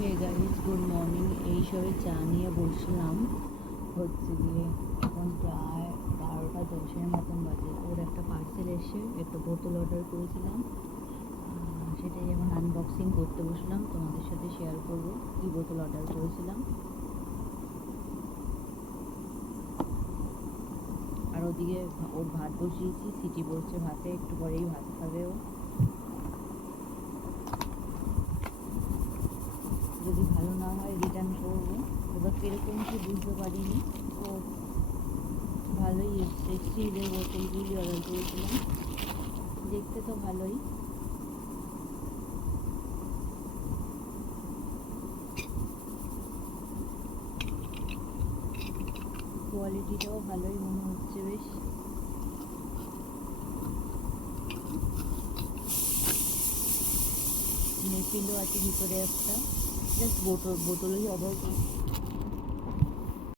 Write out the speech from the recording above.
Hey guys, good morning. এই সবে চা নিয়ে বসলাম। হচ্ছে গিয়ে এখন প্রায় 12টা 10-এর মতন বাজে। ওর একটা পার্সেল এসে একটা বোতল অর্ডার করেছিলাম, সেটাই এখন আনবক্সিং করতে বসলাম। তোমাদের সাথে শেয়ার করবো কী বোতল অর্ডার করেছিলাম। আর ওদিকে ওর ভাত বসিয়েছি, সিটি পড়ছে ভাতে, একটু পরেই ভাত খাবে ও। যদি ভালো না হয় রিটার্ন করবো। এবার কীরকম কি বুঝতে পারিনি। ও ভালোই এসছে, স্টিলের বোতলগুলি অর্ডার করেছিলাম, দেখতে তো ভালোই। কোয়ালিটিটাও ভালোই মনে হচ্ছে বেশ। নেপিলও আছে ভিতরে একটা, জাস্ট বোতলই অর্ডার করছি।